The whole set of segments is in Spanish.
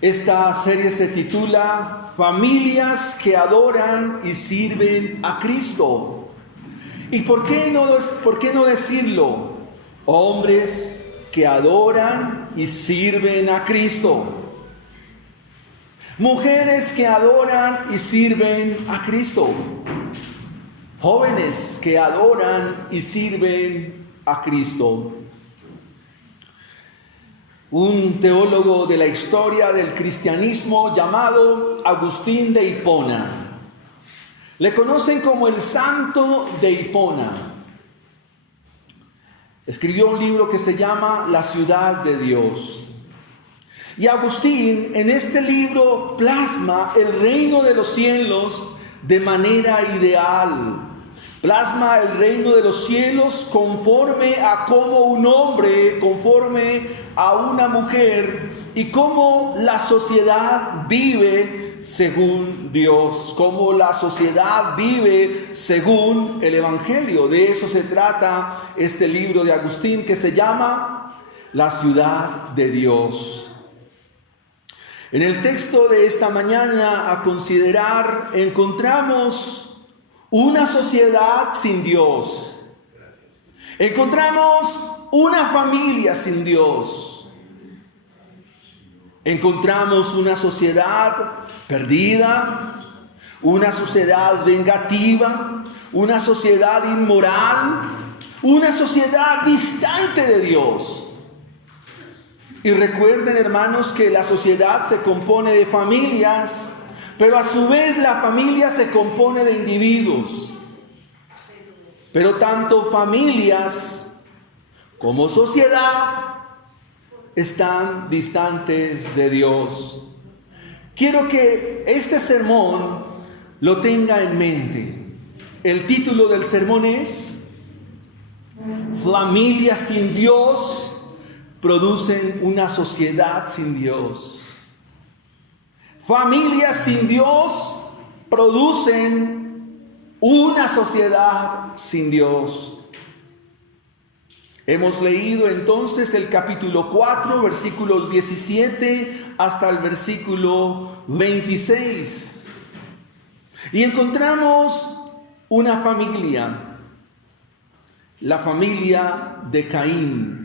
Esta serie se titula Familias que adoran y sirven a Cristo. ¿Y por qué no decirlo? Hombres que adoran y sirven a Cristo. Mujeres que adoran y sirven a Cristo. Jóvenes que adoran y sirven a Cristo. Un teólogo de la historia del cristianismo llamado Agustín de Hipona. Le conocen como el Santo de Hipona. Escribió un libro que se llama La ciudad de Dios. Y Agustín en este libro plasma el reino de los cielos de manera ideal. Plasma el reino de los cielos conforme a cómo un hombre, conforme a una mujer y cómo la sociedad vive según Dios, cómo la sociedad vive según el Evangelio. De eso se trata este libro de Agustín que se llama La ciudad de Dios. En el texto de esta mañana a considerar encontramos una sociedad sin Dios. Encontramos una familia sin Dios. Encontramos una sociedad perdida, una sociedad vengativa, una sociedad inmoral, una sociedad distante de Dios. Y recuerden, hermanos, que la sociedad se compone de familias, pero a su vez la familia se compone de individuos. Pero tanto familias como sociedad están distantes de Dios. Quiero que este sermón lo tenga en mente. El título del sermón es Familias sin Dios producen una sociedad sin Dios. Familias sin Dios producen una sociedad sin Dios. Hemos leído entonces el capítulo 4, versículos 17 hasta el versículo 26. Y encontramos una familia, la familia de Caín.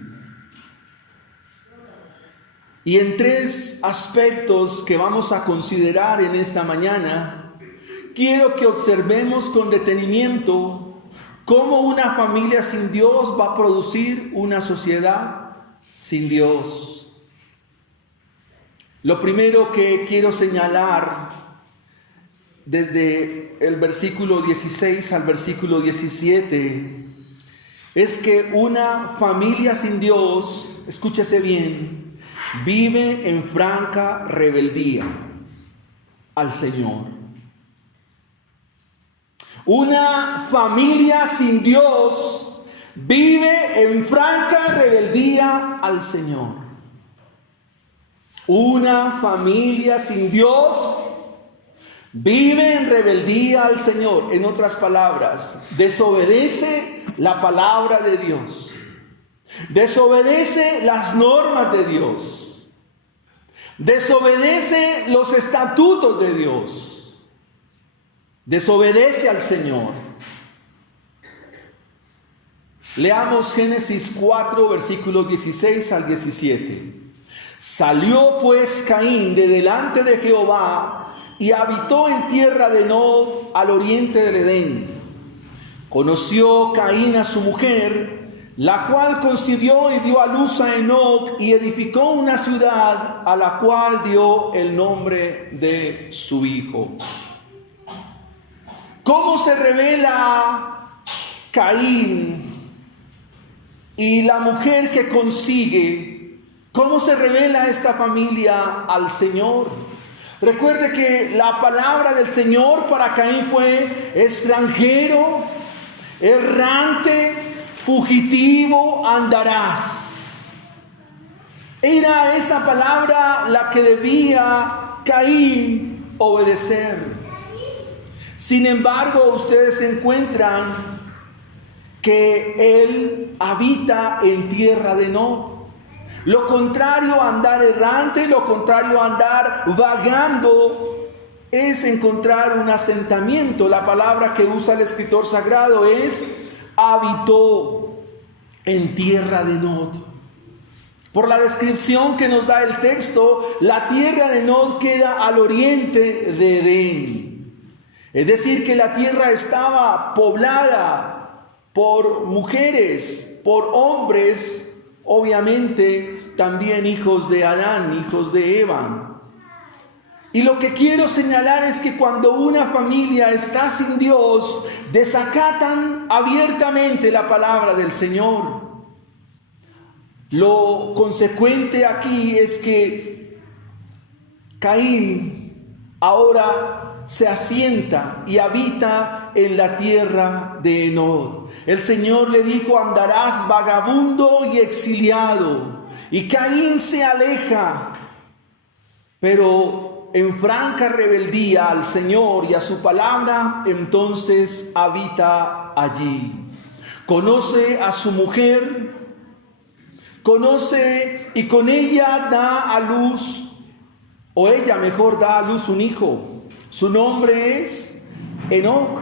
Y en tres aspectos que vamos a considerar en esta mañana, quiero que observemos con detenimiento cómo una familia sin Dios va a producir una sociedad sin Dios. Lo primero que quiero señalar desde el versículo 16 al versículo 17 es que una familia sin Dios, escúchese bien, vive en franca rebeldía al Señor. Una familia sin Dios vive en franca rebeldía al Señor. Una familia sin Dios vive en rebeldía al Señor. En otras palabras, desobedece la palabra de Dios. Desobedece las normas de Dios. Desobedece los estatutos de Dios. Desobedece al Señor. Leamos Génesis 4, versículos 16 al 17. Salió pues Caín de delante de Jehová y habitó en tierra de Nod al oriente del Edén. Conoció Caín a su mujer, la cual concibió y dio a luz a Enoc y edificó una ciudad a la cual dio el nombre de su hijo. ¿Cómo se revela Caín y la mujer que consigue? ¿Cómo se revela esta familia al Señor? Recuerde que la palabra del Señor para Caín fue extranjero, errante, fugitivo andarás. Era esa palabra la que debía Caín obedecer. Sin embargo, ustedes encuentran que él habita en tierra de Nod. Lo contrario a andar errante, lo contrario a andar vagando, es encontrar un asentamiento. La palabra que usa el escritor sagrado es habitó en tierra de Nod. Por la descripción que nos da el texto, la tierra de Nod queda al oriente de Edén. Es decir, que la tierra estaba poblada por mujeres, por hombres, obviamente también hijos de Adán, hijos de Eva. Y lo que quiero señalar es que cuando una familia está sin Dios, desacatan abiertamente la palabra del Señor. Lo consecuente aquí es que Caín ahora se asienta y habita en la tierra de Enod. El Señor le dijo: andarás vagabundo y exiliado. Y Caín se aleja, pero en franca rebeldía al Señor y a su palabra, entonces habita allí. Conoce a su mujer, conoce y con ella da a luz, o ella mejor da a luz un hijo. Su nombre es Enoc.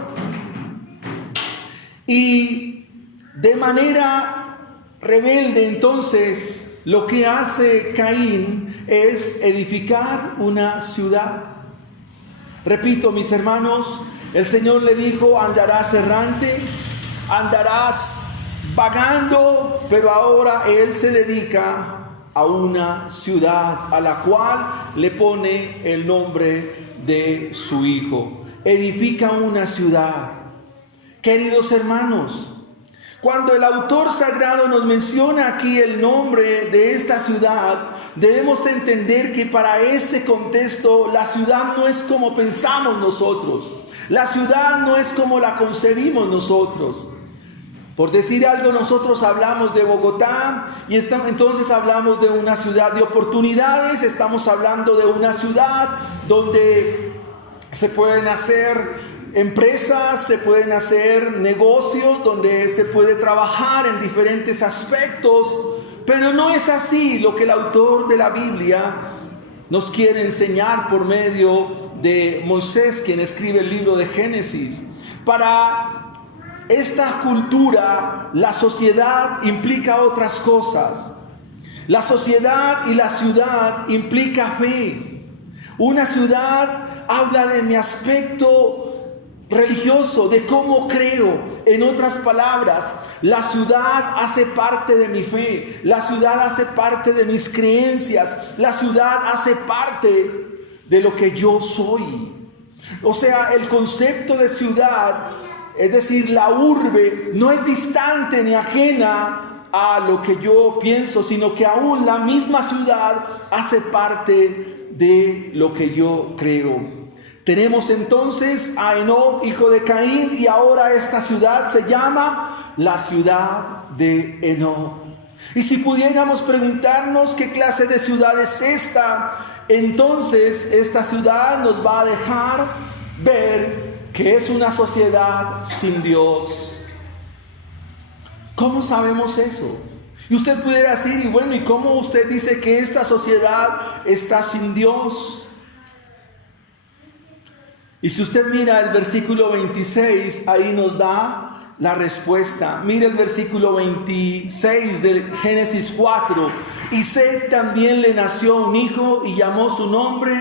Y de manera rebelde entonces lo que hace Caín es edificar una ciudad. Repito, mis hermanos, el Señor le dijo: andarás errante, andarás vagando, pero ahora Él se dedica a una ciudad a la cual le pone el nombre de su hijo. Edifica una ciudad. Queridos hermanos, cuando el autor sagrado nos menciona aquí el nombre de esta ciudad, debemos entender que para ese contexto la ciudad no es como pensamos nosotros. La ciudad no es como la concebimos nosotros. Por decir algo, nosotros hablamos de Bogotá y entonces hablamos de una ciudad de oportunidades, estamos hablando de una ciudad donde se pueden hacer empresas, se pueden hacer negocios, donde se puede trabajar en diferentes aspectos, pero no es así lo que el autor de la Biblia nos quiere enseñar por medio de Moisés, quien escribe el libro de Génesis. Para esta cultura, la sociedad implica otras cosas. La sociedad y la ciudad implica fe. Una ciudad habla de mi aspecto religioso, de cómo creo. En otras palabras, la ciudad hace parte de mi fe, la ciudad hace parte de mis creencias, la ciudad hace parte de lo que yo soy. O sea, el concepto de ciudad, es decir, la urbe, no es distante ni ajena a lo que yo pienso, sino que aún la misma ciudad hace parte de lo que yo creo. Tenemos entonces a Enoc, hijo de Caín, y ahora esta ciudad se llama la ciudad de Enoc. Y si pudiéramos preguntarnos qué clase de ciudad es esta, entonces esta ciudad nos va a dejar ver que es una sociedad sin Dios. ¿Cómo sabemos eso? Y usted pudiera decir: y bueno, ¿y cómo usted dice que esta sociedad está sin Dios? Y si usted mira el versículo 26, ahí nos da la respuesta. Mire el versículo 26 de Génesis 4. Y Set también le nació un hijo y llamó su nombre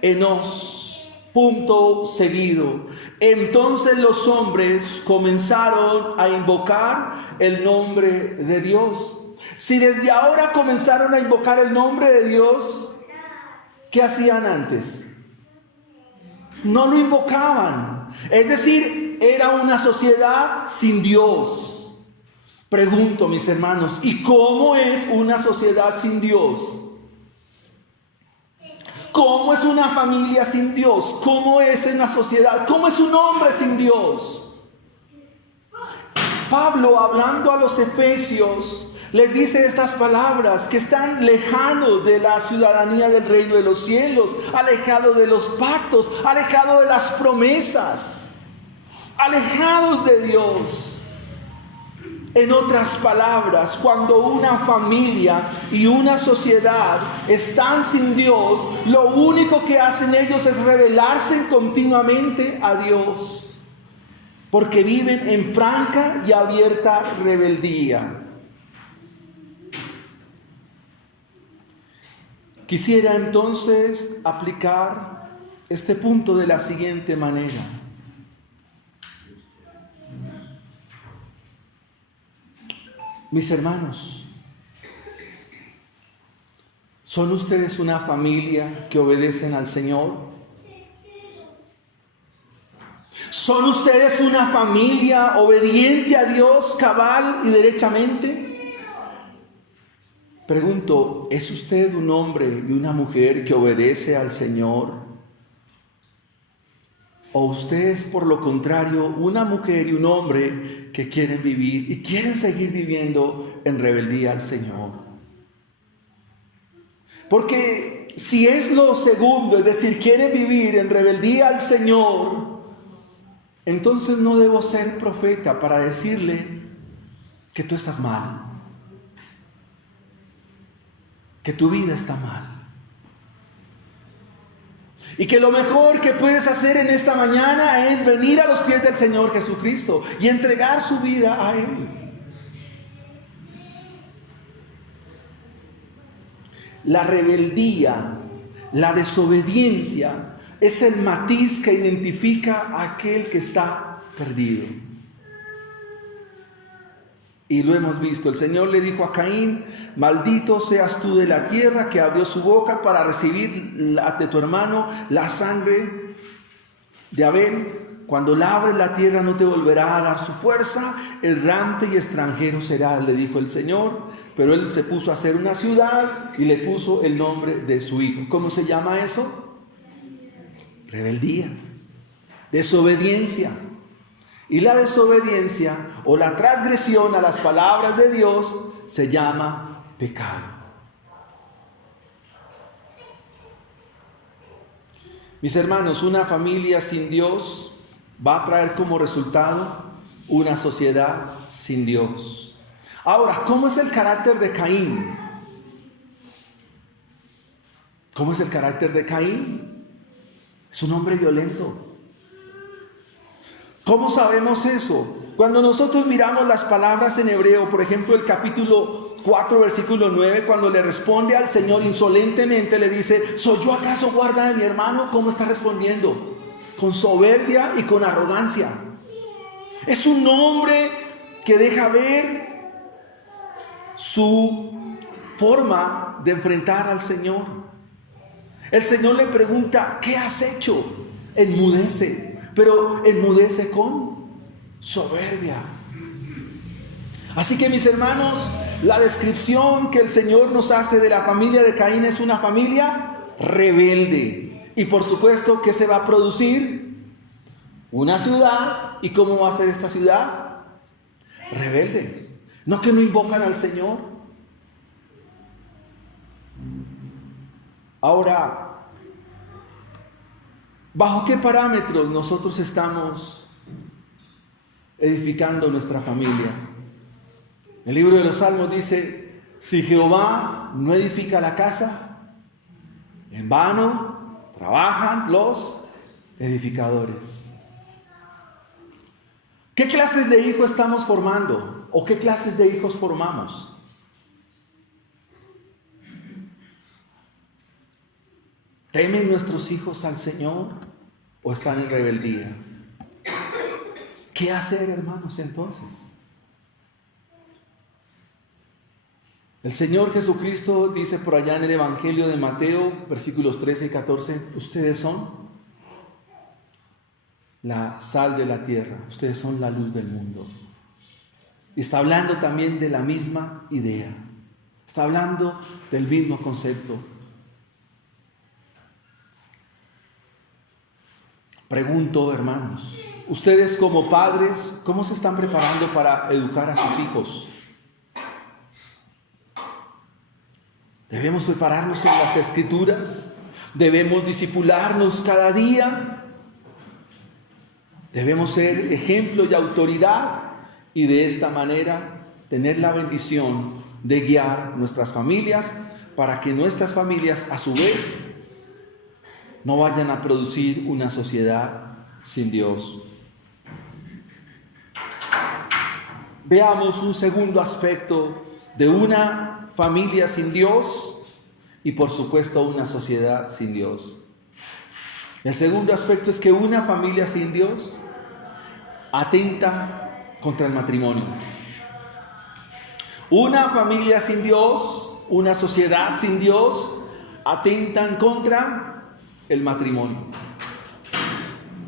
Enos. Punto seguido. Entonces los hombres comenzaron a invocar el nombre de Dios. Si desde ahora comenzaron a invocar el nombre de Dios, ¿qué hacían antes? No lo invocaban. Es decir, era una sociedad sin Dios. Pregunto, mis hermanos, ¿y cómo es una sociedad sin Dios? ¿Cómo es una familia sin Dios? ¿Cómo es una sociedad? ¿Cómo es un hombre sin Dios? Pablo, hablando a los efesios, les dice estas palabras: que están lejanos de la ciudadanía del reino de los cielos, alejados de los pactos, alejados de las promesas, alejados de Dios. En otras palabras, cuando una familia y una sociedad están sin Dios, lo único que hacen ellos es rebelarse continuamente a Dios, porque viven en franca y abierta rebeldía. Quisiera entonces aplicar este punto de la siguiente manera. Mis hermanos, ¿son ustedes una familia que obedecen al Señor? ¿Son ustedes una familia obediente a Dios cabal y derechamente? Pregunto, ¿es usted un hombre y una mujer que obedece al Señor? ¿O usted es, por lo contrario, una mujer y un hombre que quieren vivir y quieren seguir viviendo en rebeldía al Señor? Porque si es lo segundo, es decir, quieren vivir en rebeldía al Señor, entonces no debo ser profeta para decirle que tú estás mal, que tu vida está mal. Y que lo mejor que puedes hacer en esta mañana es venir a los pies del Señor Jesucristo y entregar su vida a Él. La rebeldía, la desobediencia, es el matiz que identifica a aquel que está perdido. Y lo hemos visto, el Señor le dijo a Caín: maldito seas tú de la tierra que abrió su boca para recibir de tu hermano la sangre de Abel. Cuando labres la tierra no te volverá a dar su fuerza, errante y extranjero serás, le dijo el Señor. Pero él se puso a hacer una ciudad y le puso el nombre de su hijo. ¿Cómo se llama eso? Rebeldía, desobediencia. Y la desobediencia o la transgresión a las palabras de Dios se llama pecado. Mis hermanos, una familia sin Dios va a traer como resultado una sociedad sin Dios. Ahora, ¿cómo es el carácter de Caín? ¿Cómo es el carácter de Caín? Es un hombre violento. ¿Cómo sabemos eso? Cuando nosotros miramos las palabras en hebreo, por ejemplo, el capítulo 4, versículo 9, cuando le responde al Señor insolentemente, le dice: ¿soy yo acaso guarda de mi hermano? ¿Cómo está respondiendo? Con soberbia y con arrogancia. Es un hombre que deja ver su forma de enfrentar al Señor. El Señor le pregunta: ¿qué has hecho? Enmudece. Pero enmudece con soberbia. Así que, mis hermanos, la descripción que el Señor nos hace de la familia de Caín es una familia rebelde. Y por supuesto, ¿qué se va a producir? Una ciudad. ¿Y cómo va a ser esta ciudad? Rebelde. ¿No que no invocan al Señor? Ahora, ¿bajo qué parámetros nosotros estamos edificando nuestra familia? El libro de los Salmos dice: si Jehová no edifica la casa, en vano trabajan los edificadores. ¿Qué clases de hijos estamos formando? ¿O qué clases de hijos formamos? ¿Temen nuestros hijos al Señor o están en rebeldía? ¿Qué hacer, hermanos, entonces? El Señor Jesucristo dice por allá en el Evangelio de Mateo, versículos 13 y 14, ustedes son la sal de la tierra, ustedes son la luz del mundo. Y está hablando también de la misma idea, está hablando del mismo concepto. Pregunto, hermanos, ustedes como padres, ¿cómo se están preparando para educar a sus hijos? Debemos prepararnos en las Escrituras, debemos discipularnos cada día, debemos ser ejemplo y autoridad, y de esta manera tener la bendición de guiar nuestras familias para que nuestras familias a su vez no vayan a producir una sociedad sin Dios. Veamos un segundo aspecto de una familia sin Dios y por supuesto una sociedad sin Dios. El segundo aspecto es que una familia sin Dios atenta contra el matrimonio. Una familia sin Dios, una sociedad sin Dios, atentan contra el matrimonio.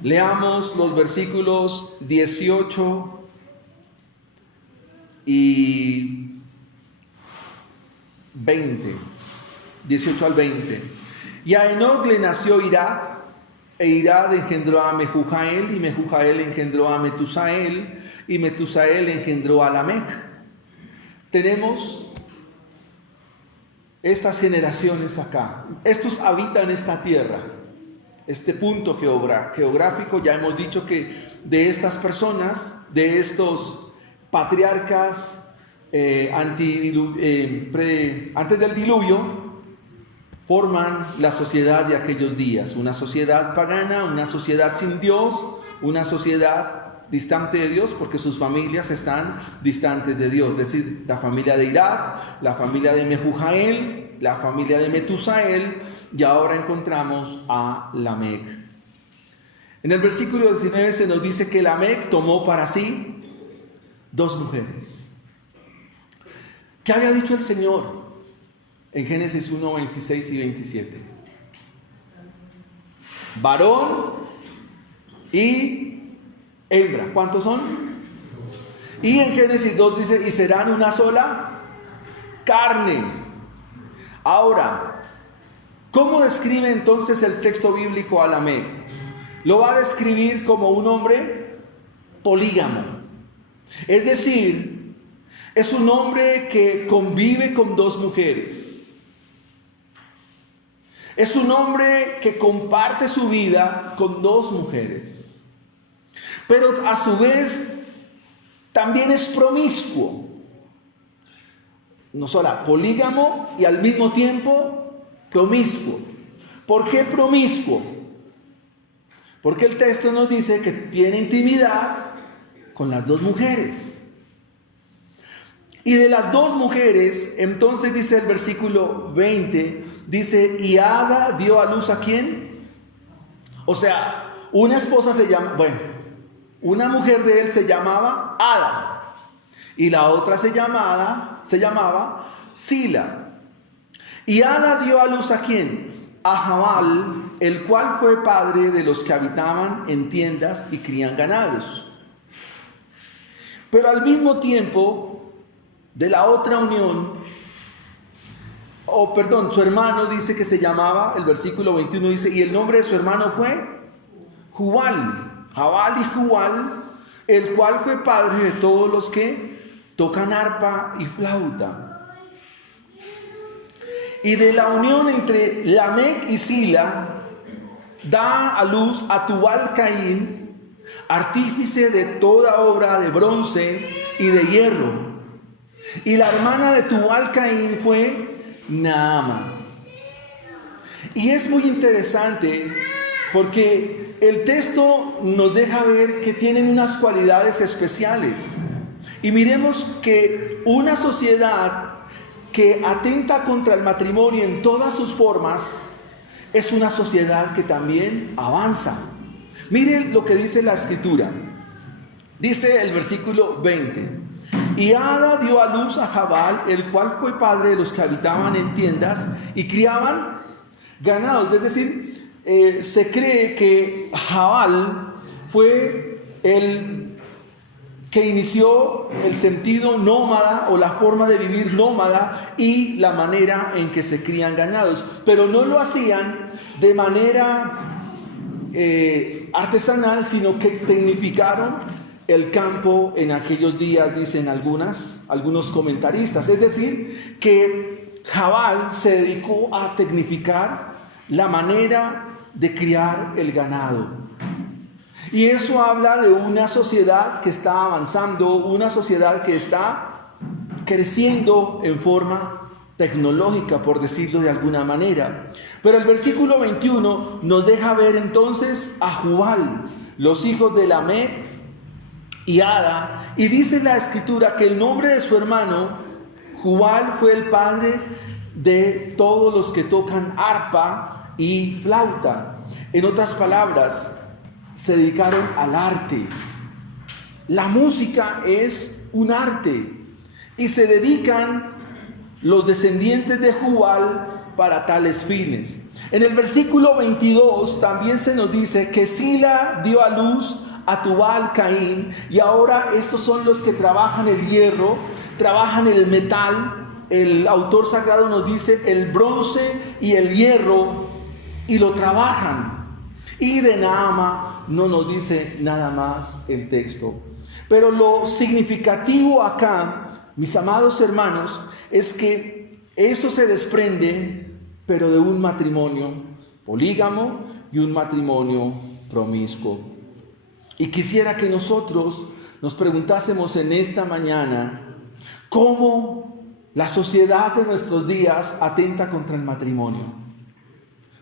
Leamos los versículos 18 y 20. 18 al 20. Y a Enoc le nació Irad, e Irad engendró a Mehujael, y Mehujael engendró a Metusael, y Metusael engendró a Lamec. Tenemos estas generaciones acá. Estos habitan esta tierra, este punto geográfico. Ya hemos dicho que de estas personas, de estos patriarcas antes del diluvio, forman la sociedad de aquellos días. Una sociedad pagana, una sociedad sin Dios, una sociedad distante de Dios porque sus familias están distantes de Dios. Es decir, la familia de Irad, la familia de Mehujael, la familia de Metusael, y ahora encontramos a Lamec. En el versículo 19 se nos dice que Lamec tomó para sí 2 mujeres. ¿Qué había dicho el Señor en Génesis 1, 26 y 27? Varón y hembra. ¿Cuántos son? Y en Génesis 2 dice, y serán una sola carne. Ahora, ¿cómo describe entonces el texto bíblico a Lamec? Lo va a describir como un hombre polígamo. Es decir, es un hombre que convive con 2 mujeres. Es un hombre que comparte su vida con 2 mujeres. Pero a su vez también es promiscuo. No solo polígamo y al mismo tiempo promiscuo. ¿Por qué promiscuo? Porque el texto nos dice que tiene intimidad con las 2 mujeres. Y de las 2 mujeres, entonces dice el versículo 20, dice, y Ada dio a luz ¿a quién? O sea, una esposa se llama, una mujer de él se llamaba Ada y la otra se llamaba Sila. Y Ada dio a luz ¿a quién? A Jabal, el cual fue padre de los que habitaban en tiendas y crían ganados. Pero al mismo tiempo, de la otra unión, su hermano dice que se llamaba, el versículo 21 dice, y el nombre de su hermano fue Jubal. Jabal y Jubal, el cual fue padre de todos los que tocan arpa y flauta. Y de la unión entre Lamec y Sila, da a luz a Tubal Caín, artífice de toda obra de bronce y de hierro. Y la hermana de Tubal Caín fue Naama. Y es muy interesante porque el texto nos deja ver que tienen unas cualidades especiales. Y miremos que una sociedad que atenta contra el matrimonio en todas sus formas es una sociedad que también avanza. Miren lo que dice la escritura. Dice el versículo 20. Y Ada dio a luz a Jabal, el cual fue padre de los que habitaban en tiendas y criaban ganados. Es decir, se cree que Jabal fue el que inició el sentido nómada o la forma de vivir nómada y la manera en que se crían ganados, pero no lo hacían de manera artesanal, sino que tecnificaron el campo en aquellos días, dicen algunos comentaristas. Es decir, que Jabal se dedicó a tecnificar la manera de criar el ganado. Y eso habla de una sociedad que está avanzando, una sociedad que está creciendo en forma tecnológica, por decirlo de alguna manera. Pero el versículo 21 nos deja ver entonces a Jubal, los hijos de Lamec y Ada, y dice la escritura que el nombre de su hermano Jubal fue el padre de todos los que tocan arpa y flauta. En otras palabras, se dedicaron al arte. La música es un arte y se dedican los descendientes de Jubal para tales fines. En el versículo 22 también se nos dice que Sila dio a luz a Tubal Caín, y ahora estos son los que trabajan el hierro, trabajan el metal. El autor sagrado nos dice el bronce y el hierro, y lo trabajan. Y de Naama no nos dice nada más el texto. Pero lo significativo acá, mis amados hermanos, es que eso se desprende, pero de un matrimonio polígamo y un matrimonio promiscuo. Y quisiera que nosotros nos preguntásemos en esta mañana cómo la sociedad de nuestros días atenta contra el matrimonio.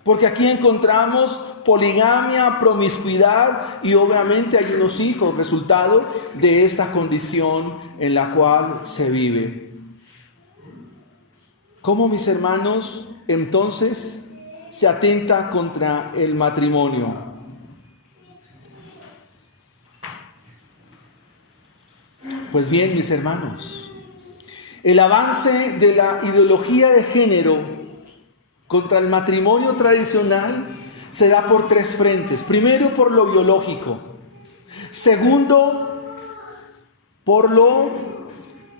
Porque aquí encontramos poligamia, promiscuidad, y obviamente hay unos hijos, resultado de esta condición en la cual se vive. ¿Cómo, mis hermanos, entonces se atenta contra el matrimonio? Pues bien, mis hermanos, el avance de la ideología de género contra el matrimonio tradicional se da por tres frentes. Primero, por lo biológico. Segundo, por lo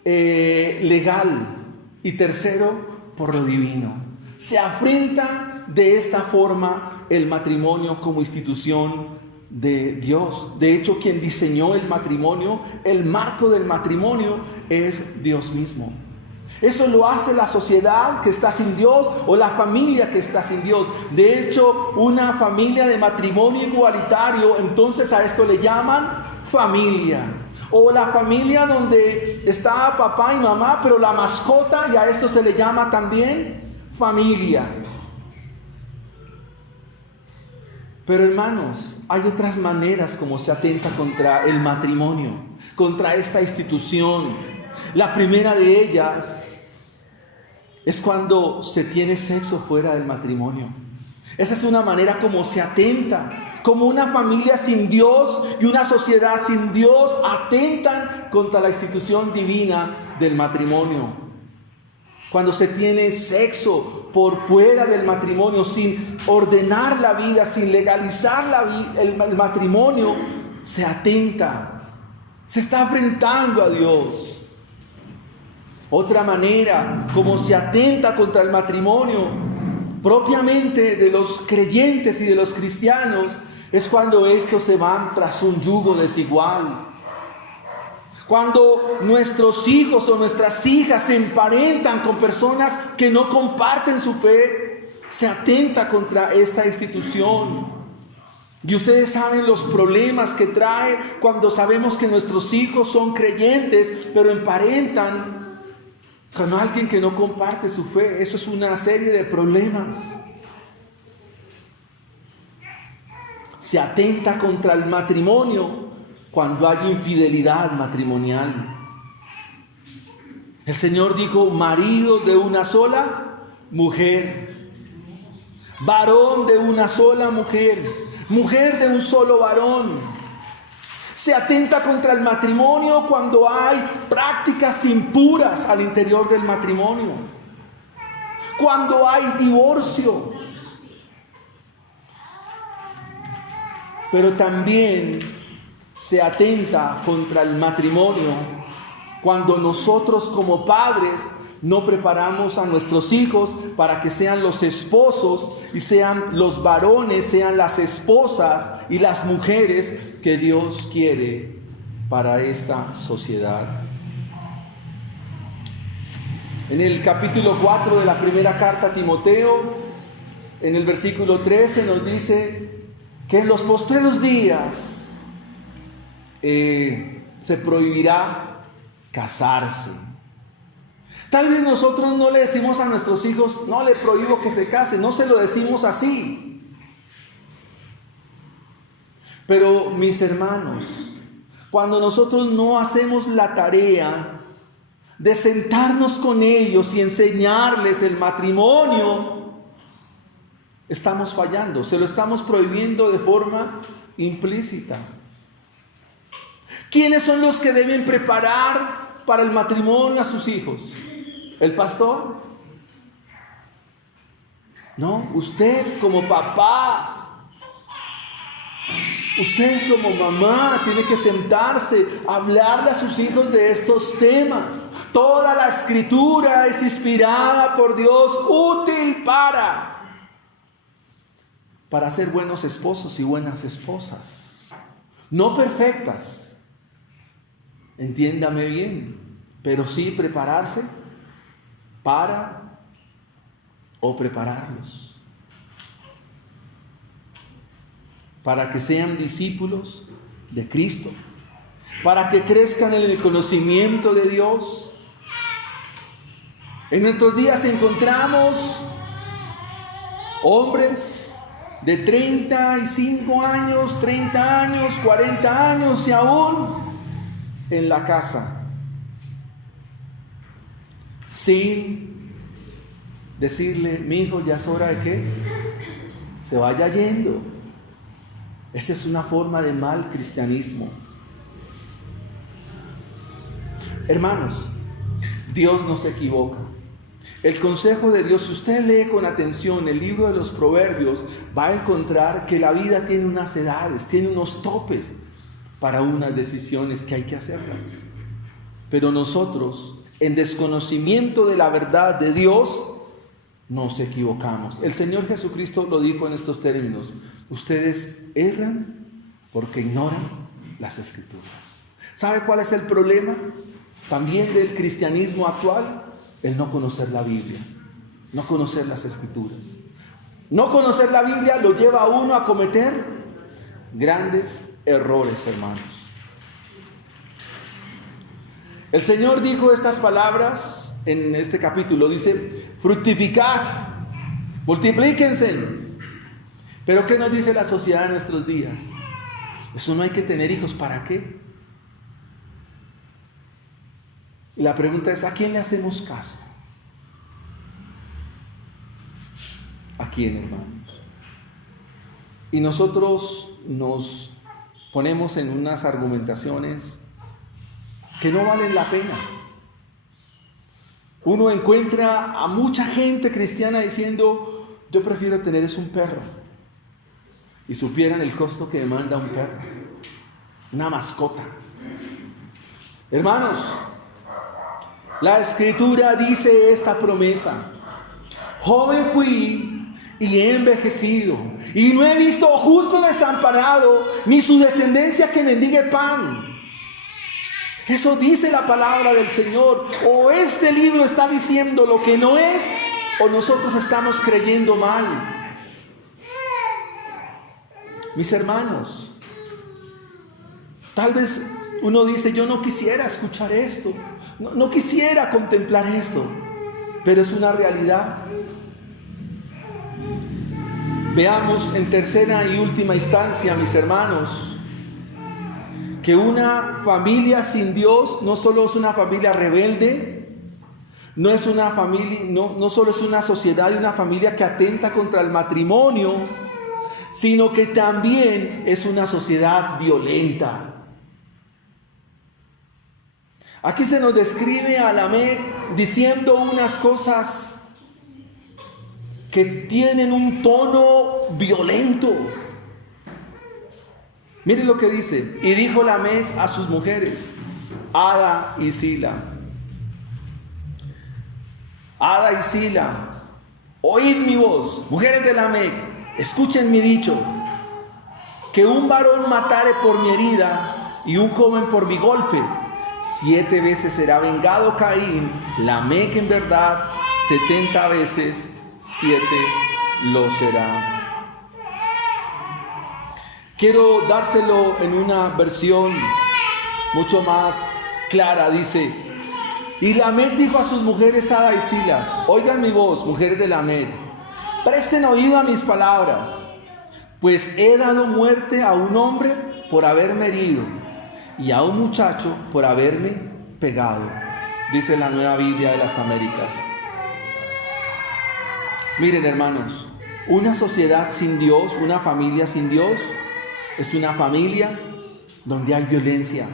legal. Y tercero, por lo divino. Se afrenta de esta forma el matrimonio como institución de Dios. De hecho, quien diseñó el matrimonio, el marco del matrimonio, es Dios mismo. Eso lo hace la sociedad que está sin Dios o la familia que está sin Dios. De hecho, una familia de matrimonio igualitario, entonces a esto le llaman familia. O la familia donde está papá y mamá, pero la mascota, y a esto se le llama también familia. Pero hermanos, hay otras maneras como se atenta contra el matrimonio, contra esta institución. La primera de ellas es cuando se tiene sexo fuera del matrimonio. Esa es una manera como se atenta, como una familia sin Dios y una sociedad sin Dios atentan contra la institución divina del matrimonio. Cuando se tiene sexo por fuera del matrimonio, sin ordenar la vida, sin legalizar el matrimonio, se atenta, se está enfrentando a Dios. Otra manera como se atenta contra el matrimonio propiamente de los creyentes y de los cristianos es cuando estos se van tras un yugo desigual. Cuando nuestros hijos o nuestras hijas se emparentan con personas que no comparten su fe, se atenta contra esta institución. Y ustedes saben los problemas que trae cuando sabemos que nuestros hijos son creyentes, pero emparentan con alguien que no comparte su fe. Eso es una serie de problemas. Se atenta contra el matrimonio cuando hay infidelidad matrimonial. El Señor dijo: maridos de una sola mujer, varón de una sola mujer, mujer de un solo varón. Se atenta contra el matrimonio cuando hay prácticas impuras al interior del matrimonio, cuando hay divorcio. Pero también se atenta contra el matrimonio cuando nosotros como padres no preparamos a nuestros hijos para que sean los esposos y sean los varones, sean las esposas y las mujeres que Dios quiere para esta sociedad. En el capítulo 4 de la primera carta a Timoteo, en el versículo 13 nos dice que en los postreros días se prohibirá casarse. Tal vez nosotros no le decimos a nuestros hijos, no le prohíbo que se case, no se lo decimos así. Pero mis hermanos, cuando nosotros no hacemos la tarea de sentarnos con ellos y enseñarles el matrimonio, estamos fallando, se lo estamos prohibiendo de forma implícita. ¿Quiénes son los que deben preparar para el matrimonio a sus hijos? ¿El pastor? No, usted como papá. Usted como mamá tiene que sentarse a hablarle a sus hijos de estos temas. Toda la escritura es inspirada por Dios, útil para ser buenos esposos y buenas esposas. No perfectas, entiéndame bien, pero sí prepararse prepararlos. Para que sean discípulos de Cristo, para que crezcan en el conocimiento de Dios. En nuestros días encontramos hombres de 35 años, 30 años, 40 años y aún en la casa, sin decirle, mi hijo, ya es hora de que se vaya yendo. Esa es una forma de mal cristianismo. Hermanos, Dios no se equivoca. El consejo de Dios, si usted lee con atención el libro de los Proverbios, va a encontrar que la vida tiene unas edades, tiene unos topes para unas decisiones que hay que hacerlas. Pero nosotros, en desconocimiento de la verdad de Dios, nos equivocamos. El Señor Jesucristo lo dijo en estos términos: ustedes erran porque ignoran las Escrituras. ¿Sabe cuál es el problema también del cristianismo actual? El no conocer la Biblia, no conocer las Escrituras. No conocer la Biblia lo lleva a uno a cometer grandes errores, hermanos. El Señor dijo estas palabras en este capítulo, dice: fructificad, multiplíquense. Pero ¿qué nos dice la sociedad en nuestros días? Eso no hay que tener hijos, ¿para qué? Y la pregunta es, ¿a quién le hacemos caso? ¿A quién, hermanos? Y nosotros nos ponemos en unas argumentaciones que no valen la pena. Uno encuentra a mucha gente cristiana diciendo: yo prefiero tener un perro. Y supieran el costo que demanda un perro, una mascota. Hermanos, la Escritura dice esta promesa: joven fui y he envejecido, y no he visto justo desamparado, ni su descendencia que mendigue pan. Eso dice la palabra del Señor. O este libro está diciendo lo que no es, o nosotros estamos creyendo mal. Mis hermanos, tal vez uno dice: yo no quisiera escuchar esto, no quisiera contemplar esto, pero es una realidad. Veamos en tercera y última instancia, mis hermanos, que una familia sin Dios no solo es una familia rebelde, no es una familia, no solo es una sociedad y una familia que atenta contra el matrimonio, sino que también es una sociedad violenta. Aquí se nos describe a Lamec diciendo unas cosas que tienen un tono violento. Miren lo que dice: y dijo Lamec a sus mujeres, Ada y Sila, oíd mi voz, mujeres de Lamec, escuchen mi dicho, que un varón matare por mi herida y un joven por mi golpe, 7 veces será vengado Caín, Lamec en verdad 70 veces 7 lo será. Quiero dárselo en una versión mucho más clara. Dice: Y Lamec dijo a sus mujeres Ada y Silas: oigan mi voz, mujeres de Lamec, presten oído a mis palabras, pues he dado muerte a un hombre por haberme herido y a un muchacho por haberme pegado, dice la Nueva Biblia de las Américas. Miren, hermanos, una sociedad sin Dios, una familia sin Dios, es una familia donde hay violencia.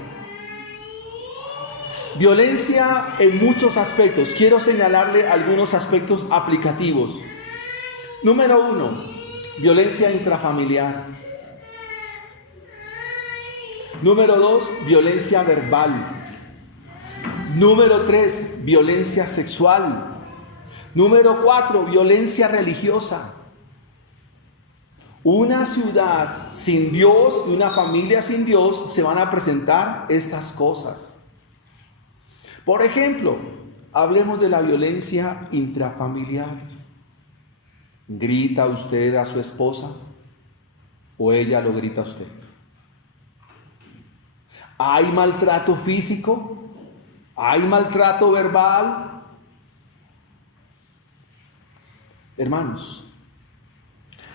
Violencia en muchos aspectos. Quiero señalarle algunos aspectos aplicativos. Número 1, violencia intrafamiliar. Número 2, violencia verbal. Número 3, violencia sexual. Número 4, violencia religiosa. Una ciudad sin Dios y una familia sin Dios se van a presentar estas cosas. Por ejemplo, hablemos de la violencia intrafamiliar. ¿Grita usted a su esposa o ella lo grita a usted? ¿Hay maltrato físico? ¿Hay maltrato verbal? Hermanos,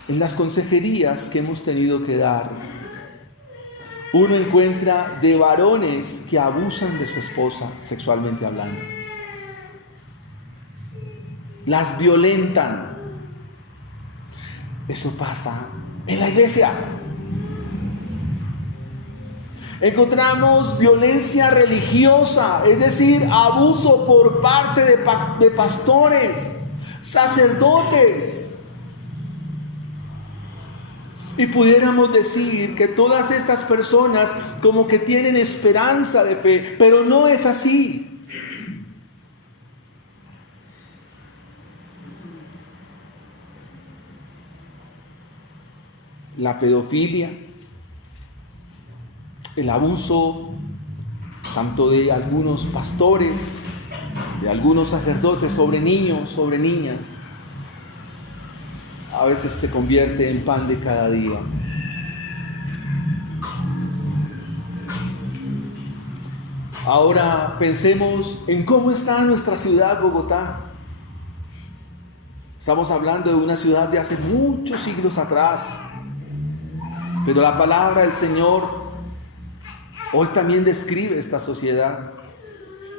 en las consejerías que hemos tenido que dar, uno encuentra de varones que abusan de su esposa sexualmente hablando. Las violentan. Eso pasa en la iglesia. Encontramos violencia religiosa, es decir, abuso por parte de pastores, sacerdotes. Y pudiéramos decir que todas estas personas como que tienen esperanza de fe, pero no es así. La pedofilia, el abuso tanto de algunos pastores, de algunos sacerdotes sobre niños, sobre niñas, a veces se convierte en pan de cada día. Ahora pensemos en cómo está nuestra ciudad, Bogotá. Estamos hablando de una ciudad de hace muchos siglos atrás, pero la palabra del Señor hoy también describe esta sociedad.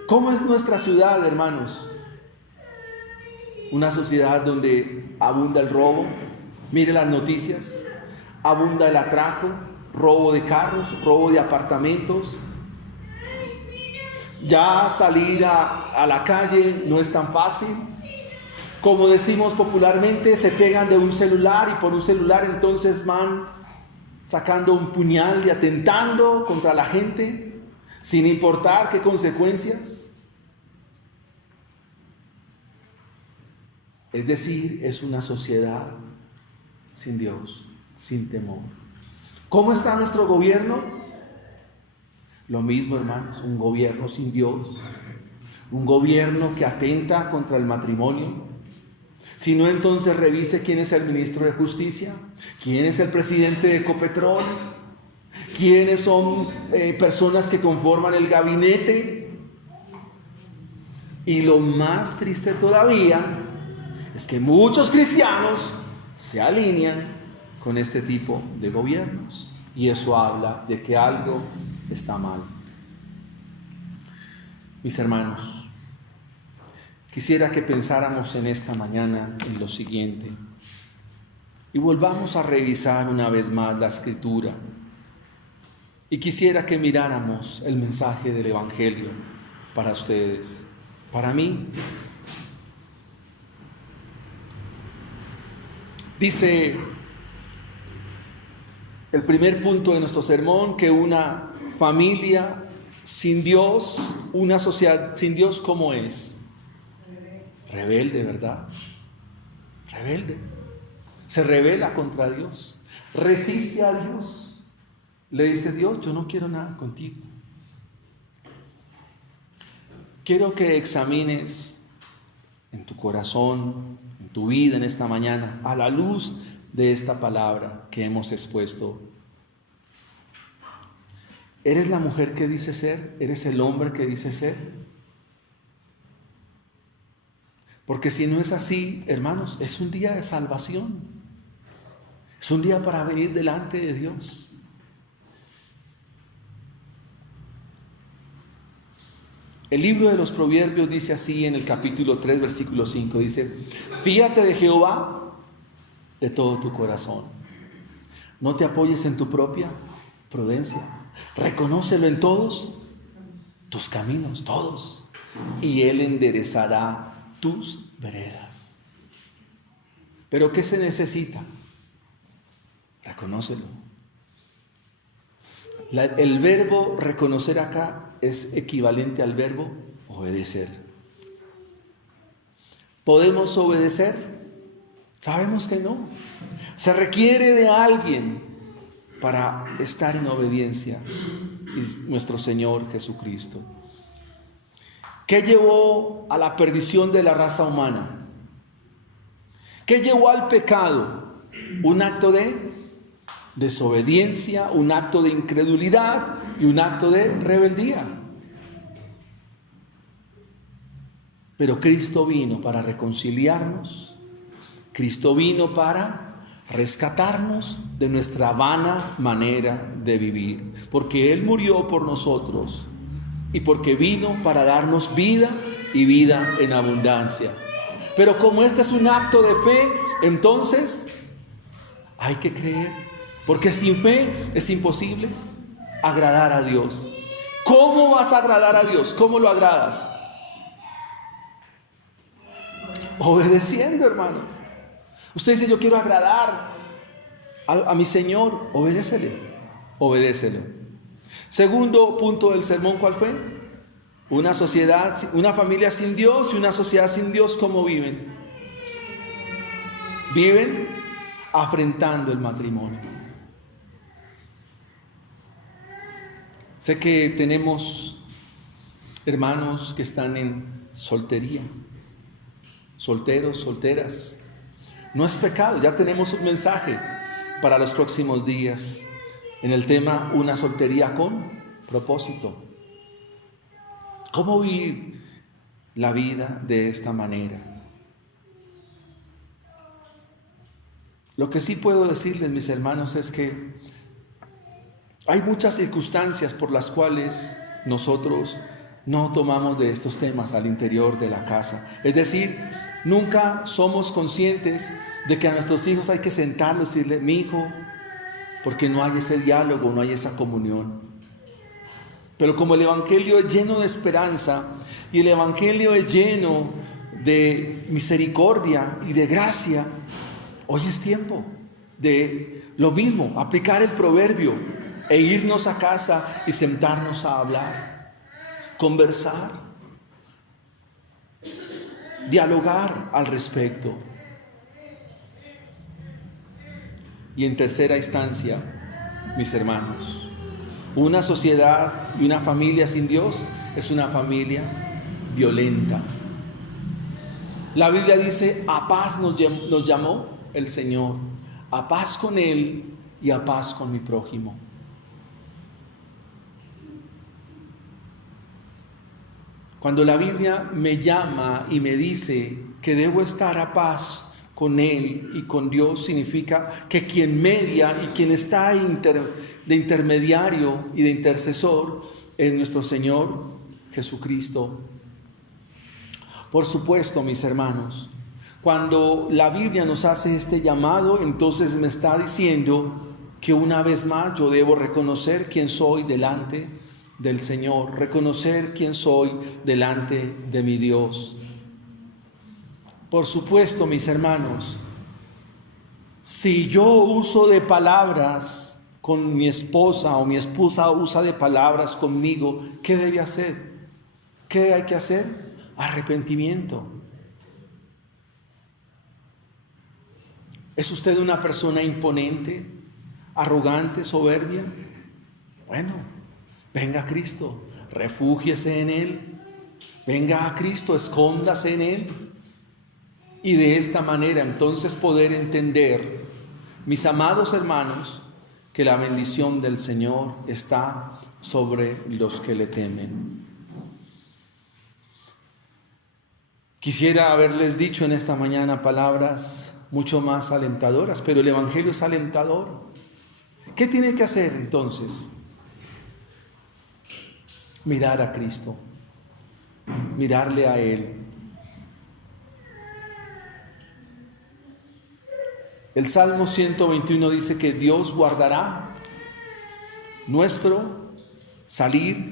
¿Cómo es nuestra ciudad, hermanos? Una sociedad donde abunda el robo. Mire las noticias. Abunda el atraco, robo de carros, robo de apartamentos. Ya salir a la calle no es tan fácil. Como decimos popularmente, se pegan de un celular y por un celular entonces van sacando un puñal y atentando contra la gente sin importar qué consecuencias. Es decir, es una sociedad sin Dios, sin temor. ¿Cómo está nuestro gobierno? Lo mismo, hermanos, un gobierno sin Dios, un gobierno que atenta contra el matrimonio. Si no, entonces revise quién es el ministro de Justicia, quién es el presidente de Ecopetrol, quiénes son personas que conforman el gabinete. Y lo más triste todavía es que muchos cristianos se alinean con este tipo de gobiernos. Y eso habla de que algo está mal. Mis hermanos, quisiera que pensáramos en esta mañana en lo siguiente. Y volvamos a revisar una vez más la Escritura. Y quisiera que miráramos el mensaje del Evangelio para ustedes, para mí. Dice el primer punto de nuestro sermón que una familia sin Dios, una sociedad sin Dios, ¿cómo es? Rebelde, ¿verdad? Rebelde. Se rebela contra Dios. Resiste a Dios. Le dice: Dios, yo no quiero nada contigo. Quiero que examines en tu corazón, en tu vida en esta mañana, a la luz de esta palabra que hemos expuesto. ¿Eres la mujer que dice ser? ¿Eres el hombre que dice ser? Porque si no es así, hermanos, es un día de salvación. Es un día para venir delante de Dios. El libro de los Proverbios dice así en el capítulo 3, versículo 5, dice: fíate de Jehová de todo tu corazón. No te apoyes en tu propia prudencia. Reconócelo en todos tus caminos, todos, y Él enderezará tus veredas. ¿Pero qué se necesita? Reconócelo. El verbo reconocer acá es equivalente al verbo obedecer. ¿Podemos obedecer? Sabemos que no. Se requiere de alguien para estar en obediencia, y nuestro Señor Jesucristo. ¿Qué llevó a la perdición de la raza humana? ¿Qué llevó al pecado? Un acto de desobediencia, un acto de incredulidad y un acto de rebeldía. Pero Cristo vino para reconciliarnos. Cristo vino para rescatarnos de nuestra vana manera de vivir, porque Él murió por nosotros y porque vino para darnos vida y vida en abundancia. Pero como este es un acto de fe, entonces hay que creer, porque sin fe es imposible agradar a Dios. ¿Cómo vas a agradar a Dios? ¿Cómo lo agradas? Obedeciendo, hermanos. Usted dice: yo quiero agradar a mi Señor. Obedécele, obedécelo. Segundo punto del sermón, ¿cuál fue? Una sociedad, una familia sin Dios y una sociedad sin Dios, ¿cómo viven? Viven afrentando el matrimonio. Sé que tenemos hermanos que están en soltería, solteros, solteras. No es pecado, ya tenemos un mensaje para los próximos días en el tema una soltería con propósito. ¿Cómo vivir la vida de esta manera? Lo que sí puedo decirles, mis hermanos, es que hay muchas circunstancias por las cuales nosotros no tomamos de estos temas al interior de la casa. Es decir, nunca somos conscientes de que a nuestros hijos hay que sentarlos y decirle: mi hijo, porque no hay ese diálogo, no hay esa comunión. Pero como el Evangelio es lleno de esperanza y el Evangelio es lleno de misericordia y de gracia, hoy es tiempo de lo mismo, aplicar el proverbio e irnos a casa y sentarnos a hablar, conversar, dialogar al respecto. Y en tercera instancia, mis hermanos, una sociedad y una familia sin Dios es una familia violenta. La Biblia dice: a paz nos llamó el Señor, a paz con Él y a paz con mi prójimo. Cuando la Biblia me llama y me dice que debo estar a paz con Él y con Dios, significa que quien media y quien está de intermediario y de intercesor es nuestro Señor Jesucristo. Por supuesto, mis hermanos, cuando la Biblia nos hace este llamado, entonces me está diciendo que una vez más yo debo reconocer quién soy delante del Señor, reconocer quién soy delante de mi Dios. Por supuesto, mis hermanos, si yo uso de palabras con mi esposa o mi esposa usa de palabras conmigo, ¿qué debe hacer? ¿Qué hay que hacer? Arrepentimiento. ¿Es usted una persona imponente, arrogante, soberbia? Bueno, venga a Cristo, refúgiese en Él. Venga a Cristo, escóndase en Él. Y de esta manera entonces poder entender, mis amados hermanos, que la bendición del Señor está sobre los que le temen. Quisiera haberles dicho en esta mañana palabras mucho más alentadoras, pero el Evangelio es alentador. ¿Qué tiene que hacer entonces? Mirar a Cristo, mirarle a Él. El Salmo 121 dice que Dios guardará nuestro salir